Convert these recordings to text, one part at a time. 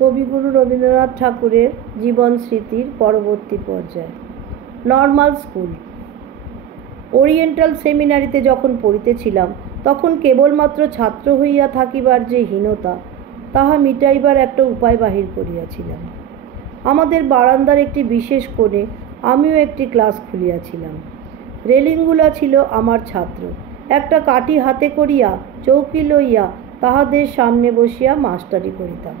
কবিগুরু রবীন্দ্রনাথ ঠাকুরের জীবন স্মৃতির পরবর্তী পর্যায়। Normal school. ওরিয়েন্টাল সেমিনারিতে যখন পড়িতেছিলাম তখন কেবলমাত্র ছাত্র হইয়া থাকিবার যে হীনতা তাহা মিটাইবার একটা উপায় বাহির করিয়াছিলাম। আমাদের বারান্দার একটি বিশেষ কোণে আমিও একটি ক্লাস খুলিয়াছিলাম। রেলিংগুলা ছিল আমার ছাত্র। একটা কাঠি হাতে করিয়া চৌকি লইয়া তাহাদের সামনে বসিয়া মাস্টারি করিতাম।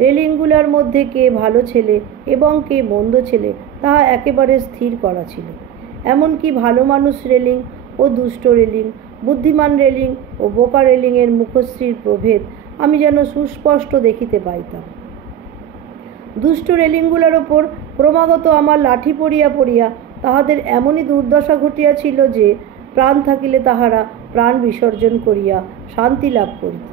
রেলিংগুলার মধ্যে কে ভালো ছেলে এবং কে মন্দ ছেলে তাহা একেবারে স্থির করা ছিল। এমনকি ভালো মানুষ রেলিং ও দুষ্ট রেলিং, বুদ্ধিমান রেলিং ও বোকা রেলিংয়ের মুখশ্রীর প্রভেদ আমি যেন সুস্পষ্ট দেখিতে পাইতাম। দুষ্ট রেলিংগুলার ওপর ক্রমাগত আমার লাঠি পড়িয়া পড়িয়া তাহাদের এমনই দুর্দশা ঘটিয়াছিল যে প্রাণ থাকিলে তাহারা প্রাণ বিসর্জন করিয়া শান্তি লাভ করিত।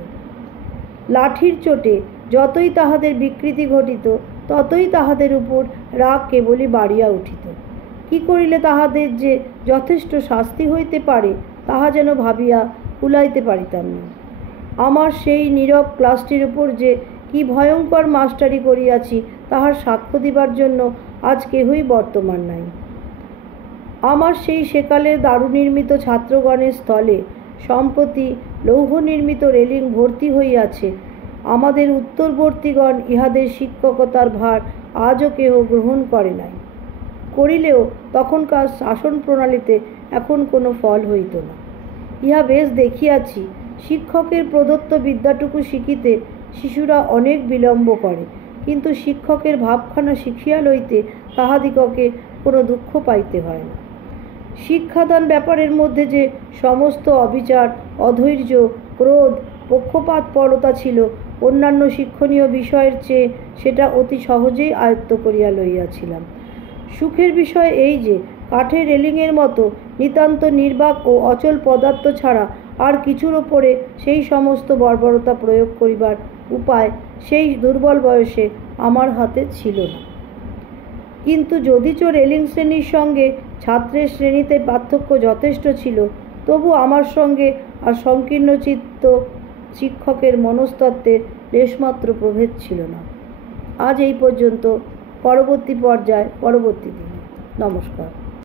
লাঠির চোটে যতই তাহাদের বিকৃতি ঘটিত ততই তাহাদের উপর রাগ কেবলই বাড়িয়া উঠিত। কি করিলে তাহাদের যে যথেষ্ট শাস্তি হইতে পারে তাহা যেন ভাবিয়া কুলাইতে পারিতাম না। আমার সেই নীরব ক্লাসটির উপর যে কি ভয়ঙ্কর মাস্টারি করিয়াছি তাহার সাক্ষ্য দিবার জন্য আজ কেহই বর্তমান নাই। আমার সেই সেকালের দারুনির্মিত ছাত্রগণের স্থলে সম্প্রতি লৌহ নির্মিত রেলিং ভর্তি হইয়াছে। আমাদের উত্তরবর্তীগণ ইহাদের শিক্ষকতার ভার আজও কেহ গ্রহণ করে নাই। করিলেও তখনকার শাসন প্রণালীতে এখন কোনো ফল হইত না। ইহা বেশ দেখিয়াছি, শিক্ষকের প্রদত্ত বিদ্যাটুকু শিখিতে শিশুরা অনেক বিলম্ব করে, কিন্তু শিক্ষকের ভাবখানা শিখিয়া লইতে তাহাদিগকে কোনো দুঃখ পাইতে হয় না। শিক্ষাদান ব্যাপারের মধ্যে যে সমস্ত অবিচার, অধৈর্য, ক্রোধ, পক্ষপাতপরতা ছিল অন্যান্য শিক্ষণীয় বিষয়ের চেয়ে সেটা অতি সহজেই আয়ত্ত করিয়া লইয়াছিলাম। সুখের বিষয় এই যে কাঠের রেলিংয়ের মতো নিতান্ত নির্বাক ও অচল পদার্থ ছাড়া আর কিছুর ওপরে সেই সমস্ত বর্বরতা প্রয়োগ করিবার উপায় সেই দুর্বল বয়সে আমার হাতে ছিল না। কিন্তু যদিচ রেলিং শ্রেণীর সঙ্গে ছাত্রের শ্রেণীতে পার্থক্য যথেষ্ট ছিল, তবু আমার সঙ্গে আর সংকীর্ণচিত্ত শিক্ষকের মনস্তত্ত্বের লেশমাত্র প্রভেদ ছিল না। আজ এই পর্যন্ত। পরবর্তী পর্যায় পরবর্তী দিনে। নমস্কার।